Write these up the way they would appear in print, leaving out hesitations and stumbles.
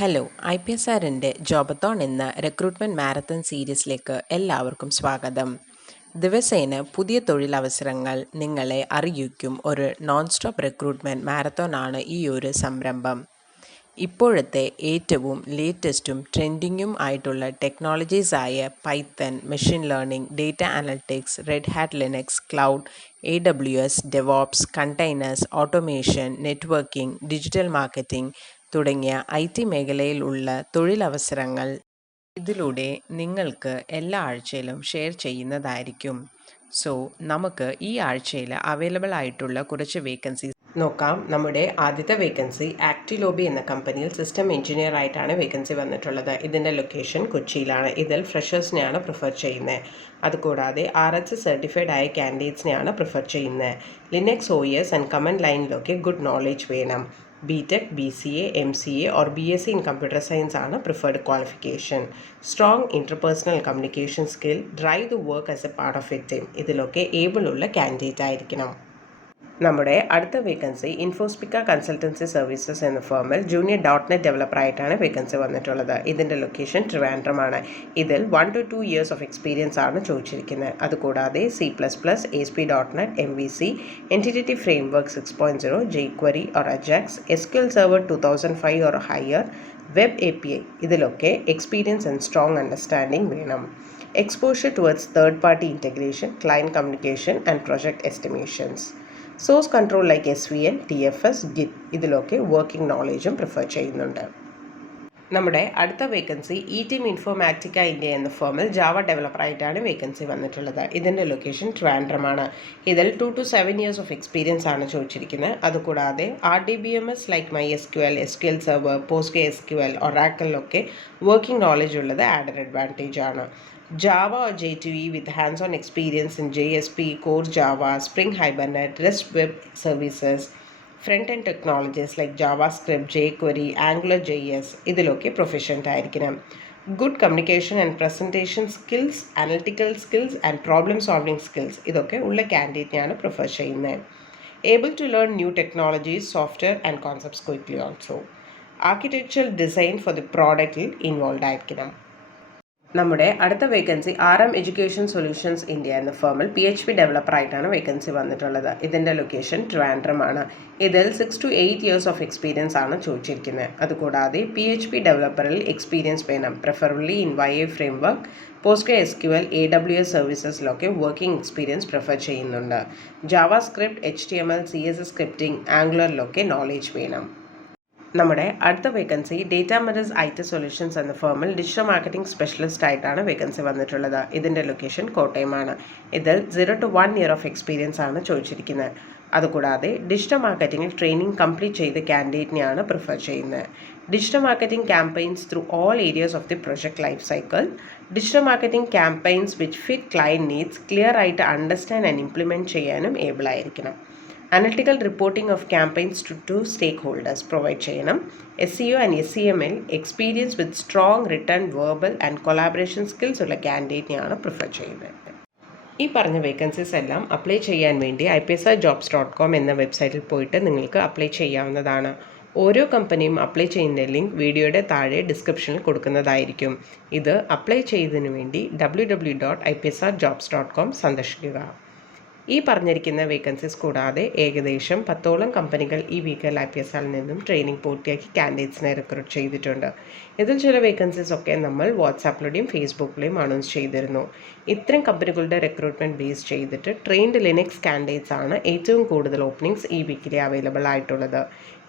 Hello IPSRൻ്റെ ജോബത്തോൺ എന്ന recruitment marathon സീരീസിലേക്ക് എല്ലാവർക്കും സ്വാഗതം. ദിവസേന പുതിയ തൊഴിലവസരങ്ങൾ നിങ്ങളെ അറിയിക്കും ഒരു നോൺ സ്റ്റോപ്പ് റിക്രൂട്ട്മെൻറ്റ് മാരത്തോണാണ് ഈ ഒരു സംരംഭം. ഇപ്പോഴത്തെ ഏറ്റവും ലേറ്റസ്റ്റും ട്രെൻഡിങ്ങും ആയിട്ടുള്ള ടെക്നോളജീസായ Python, machine learning, data analytics, Red Hat Linux, cloud, AWS, DevOps, containers, automation, networking, digital marketing തുടങ്ങിയ IT മേഖലയിലുള്ള തൊഴിലവസരങ്ങൾ ഇതിലൂടെ നിങ്ങൾക്ക് എല്ലാ ആഴ്ചയിലും ഷെയർ ചെയ്യുന്നതായിരിക്കും. സോ നമുക്ക് ഈ ആഴ്ചയിൽ അവൈലബിൾ ആയിട്ടുള്ള കുറച്ച് വേക്കൻസീസ് നോക്കാം. നമ്മുടെ ആദ്യത്തെ വേക്കൻസി ആക്ടിലോബി എന്ന കമ്പനിയിൽ സിസ്റ്റം എഞ്ചിനീയർ ആയിട്ടാണ് വേക്കൻസി വന്നിട്ടുള്ളത്. ഇതിൻ്റെ ലൊക്കേഷൻ കൊച്ചിയിലാണ്. ഇതിൽ ഫ്രഷേഴ്സിനെയാണ് പ്രിഫർ ചെയ്യുന്നത്. അതുകൂടാതെ RH സർട്ടിഫൈഡ് ആയ കാൻഡിഡേറ്റ്സിനെയാണ് പ്രിഫർ ചെയ്യുന്നത്. ലിനക്സ് OS ആൻഡ് കമൻഡ് ലൈനിലൊക്കെ ഗുഡ് നോളേജ് വേണം. BTech, BCA, MCA or BSc in Computer Science ആണ് preferred qualification. Strong interpersonal communication skill, drive the work as A part of A team, ഇതിലൊക്കെ able ഉള്ള candidate ആയിരിക്കണം. നമ്മുടെ അടുത്ത vacancy ഇൻഫോസ്പിക്ക consultancy services എന്ന ഫേമിൽ junior .NET developer ആയിട്ടാണ് vacancy വന്നിട്ടുള്ളത്. ഇതിൻ്റെ ലൊക്കേഷൻ ട്രിവാൻഡ്രമാണ്. ഇതിൽ 1 to 2 years ഓഫ് എക്സ്പീരിയൻസ് ആണ് ചോദിച്ചിരിക്കുന്നത്. അതുകൂടാതെ C++, ASP.NET, MVC, Entity Framework 6.0, jQuery or Ajax, SQL Server 2005 or higher, Web API ഇതിലൊക്കെ എക്സ്പീരിയൻസ് ആൻഡ് സ്ട്രോങ് അണ്ടർസ്റ്റാൻഡിംഗ് വേണം. Exposure towards third party integration, client communication and project estimations. Source control like SVN, TFS, Git ഇതിലൊക്കെ working നോളേജും prefer ചെയ്യുന്നുണ്ട്. നമ്മുടെ അടുത്ത vacancy team ഇൻഫോർമാറ്റിക്ക India എന്ന ഫേമിൽ Java ഡെവലപ്പറായിട്ടാണ് vacancy വന്നിട്ടുള്ളത്. ഇതിൻ്റെ location ട്രിവാൻഡ്രമാണ്. ഇതിൽ 2 to 7 years ഓഫ് എക്സ്പീരിയൻസ് ആണ് ചോദിച്ചിരിക്കുന്നത്. അതുകൂടാതെ RDBMS like MySQL, SQL Server, PostgreSQL, ഒറാക്കിളിലൊക്കെ വർക്കിംഗ് നോളേജ് ഉള്ളത് ആഡഡ് അഡ്വാൻറ്റേജ് ആണ്. Java or J2E with hands-on experience in JSP, Core Java, Spring Hibernate, REST Web Services, front-end technologies like JavaScript, jQuery, AngularJS ഇതിലൊക്കെ proficient ആയിരിക്കണം. Good communication and presentation skills, analytical skills and problem solving skills ഇതൊക്കെ ഉള്ള കാൻഡിഡേറ്റിനെയാണ് prefer ചെയ്യുന്നത്. Able to learn new technologies, software and concepts quickly also. Architectural design for the പ്രോഡക്റ്റിൽ involve ആയിരിക്കണം. നമ്മുടെ അടുത്ത വേക്കൻസി എഡ്യൂക്കേഷൻ സൊല്യൂഷൻസ് ഇന്ത്യ എന്ന ഫേമിൽ PHP ഡെവലപ്പറായിട്ടാണ് vacancy വന്നിട്ടുള്ളത്. ഇതിൻ്റെ ലൊക്കേഷൻ ട്രിവാൻഡ്രമാണ്. ഇതിൽ 6 to 8 years ഓഫ് എക്സ്പീരിയൻസ് ആണ് ചോദിച്ചിരിക്കുന്നത്. അതുകൂടാതെ PHP ഡെവലപ്പറിൽ എക്സ്പീരിയൻസ് വേണം. Preferably in YA framework, PostgreSQL, AWS സർവീസസിലൊക്കെ വർക്കിംഗ് എക്സ്പീരിയൻസ് പ്രിഫർ ചെയ്യുന്നുണ്ട്. ജാവാസ്ക്രിപ്റ്റ്, HTML, CSS സ്ക്രിപ്റ്റിംഗ്, ആംഗുലറിലൊക്കെ നോളേജ് വേണം. നമ്മുടെ അടുത്ത vacancy Data Metals IT Solutions എന്ന ഫേമിൽ ഡിജിറ്റൽ മാർക്കറ്റിംഗ് സ്പെഷ്യലിസ്റ്റ് ആയിട്ടാണ് വേക്കൻസി വന്നിട്ടുള്ളത്. ഇതിൻ്റെ ലൊക്കേഷൻ കോട്ടയമാണ്. ഇതിൽ 0 to 1 year ഓഫ് എക്സ്പീരിയൻസ് ആണ് ചോദിച്ചിരിക്കുന്നത്. അതുകൂടാതെ ഡിജിറ്റൽ മാർക്കറ്റിംഗിൽ ട്രെയിനിങ് കംപ്ലീറ്റ് ചെയ്ത കാൻഡിഡേറ്റിനെയാണ് പ്രിഫർ ചെയ്യുന്നത്. Digital marketing campaigns through all areas of the project life cycle, digital marketing campaigns which fit client needs clear ആയിട്ട് അണ്ടർസ്റ്റാൻഡ് ആൻഡ് ഇംപ്ലിമെൻറ്റ് ചെയ്യാനും able ആയിരിക്കണം. Analytical reporting of campaigns to stakeholders provide ചെയ്യണം. SEO and SEMൽ experience with strong return, verbal and collaboration skills ഉള്ള കാൻഡിഡേറ്റിനെയാണ് prefer ചെയ്യുന്നത്. ഈ പറഞ്ഞ വേക്കൻസീസ് എല്ലാം അപ്ലൈ ചെയ്യാൻ വേണ്ടി IPSRjobs.com എന്ന വെബ്സൈറ്റിൽ പോയിട്ട് നിങ്ങൾക്ക് അപ്ലൈ ചെയ്യാവുന്നതാണ്. ഓരോ കമ്പനിയും അപ്ലൈ ചെയ്യുന്ന ലിങ്ക് വീഡിയോയുടെ താഴെ ഡിസ്ക്രിപ്ഷനിൽ കൊടുക്കുന്നതായിരിക്കും. ഇത് അപ്ലൈ ചെയ്തതിനു വേണ്ടി www.IPSRjobs.com സന്ദർശിക്കുക. ഈ പറഞ്ഞിരിക്കുന്ന വേക്കൻസീസ് കൂടാതെ ഏകദേശം 10ഓളം കമ്പനികൾ ഈ വീക്കിൽ IPSRൽ നിന്നും ട്രെയിനിങ് പൂർത്തിയാക്കി കാൻഡിഡേറ്റ്സിനെ റിക്രൂട്ട് ചെയ്തിട്ടുണ്ട്. ഇതിൽ ചില വേക്കൻസീസ് ഒക്കെ നമ്മൾ വാട്സാപ്പിലൂടെയും ഫേസ്ബുക്കിലെയും അനൗൺസ് ചെയ്തിരുന്നു. ഇത്തരം കമ്പനികളുടെ റിക്രൂട്ട്മെൻറ്റ് ബേസ് ചെയ്തിട്ട് ട്രെയിൻഡ് ലിനക്സ് കാൻഡിഡേറ്റ്സ് ആണ് ഏറ്റവും കൂടുതൽ ഓപ്പണിങ്സ് ഈ വീക്കിൽ അവൈലബിൾ ആയിട്ടുള്ളത്.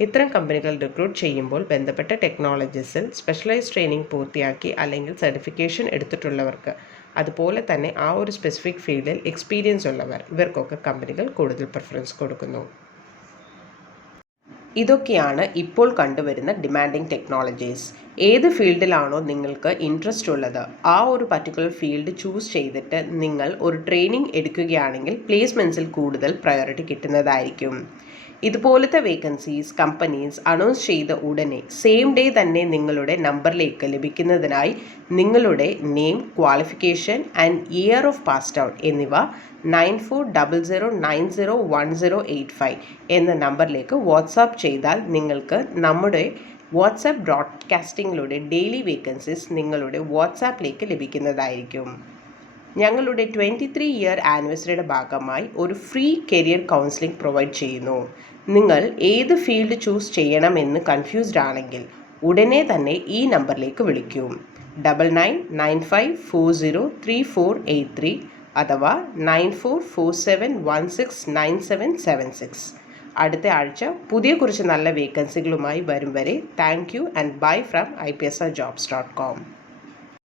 ഇത്തരം കമ്പനികൾ റിക്രൂട്ട് ചെയ്യുമ്പോൾ ബന്ധപ്പെട്ട ടെക്നോളജീസിൽ സ്പെഷ്യലൈസ്ഡ് ട്രെയിനിങ് പൂർത്തിയാക്കി അല്ലെങ്കിൽ സർട്ടിഫിക്കേഷൻ എടുത്തിട്ടുള്ളവർക്ക്, അതുപോലെ തന്നെ ആ ഒരു സ്പെസിഫിക് ഫീൽഡിൽ എക്സ്പീരിയൻസ് ഉള്ളവർ, ഇവർക്കൊക്കെ കമ്പനികൾ കൂടുതൽ പ്രിഫറൻസ് കൊടുക്കുന്നു. ഇതൊക്കെയാണ് ഇപ്പോൾ കണ്ടുവരുന്ന ഡിമാൻഡിങ് ടെക്നോളജീസ്. ഏത് ഫീൽഡിലാണോ നിങ്ങൾക്ക് ഇൻട്രസ്റ്റ് ഉള്ളത് ആ ഒരു പർട്ടിക്കുലർ ഫീൽഡ് ചൂസ് ചെയ്തിട്ട് നിങ്ങൾ ഒരു ട്രെയിനിങ് എടുക്കുകയാണെങ്കിൽ പ്ലേസ്മെൻറ്റ്സിൽ കൂടുതൽ പ്രയോറിറ്റി കിട്ടുന്നതായിരിക്കും. ഇതുപോലത്തെ വേക്കൻസീസ് കമ്പനീസ് അനൗൺസ് ചെയ്ത ഉടനെ സെയിം ഡേ തന്നെ നിങ്ങളുടെ നമ്പറിലേക്ക് ലഭിക്കുന്നതിനായി നിങ്ങളുടെ name, qualification and year of passed out എന്നിവ 9400901085 എന്ന നമ്പറിലേക്ക് വാട്സാപ്പ് ചെയ്താൽ നിങ്ങൾക്ക് നമ്മുടെ വാട്സാപ്പ് ബ്രോഡ്കാസ്റ്റിങ്ങിലൂടെ ഡെയിലി വേക്കൻസീസ് നിങ്ങളുടെ വാട്സാപ്പിലേക്ക് ലഭിക്കുന്നതായിരിക്കും. ഞങ്ങളുടെ 23 ഇയർ ആനിവേഴ്സറിയുടെ ഭാഗമായി ഒരു ഫ്രീ കരിയർ കൗൺസിലിംഗ് പ്രൊവൈഡ് ചെയ്യുന്നു. നിങ്ങൾ ഏത് ഫീൽഡ് ചൂസ് ചെയ്യണമെന്ന് കൺഫ്യൂസ്ഡ് ആണെങ്കിൽ ഉടനെ തന്നെ ഈ നമ്പറിലേക്ക് വിളിക്കൂ. 9995403483 അഥവാ 9447169776. അടുത്ത ആഴ്ച പുതിയ കുറച്ച് നല്ല വേക്കൻസികളുമായി വരും വരെ thank you and bye from IPSRjobs.com.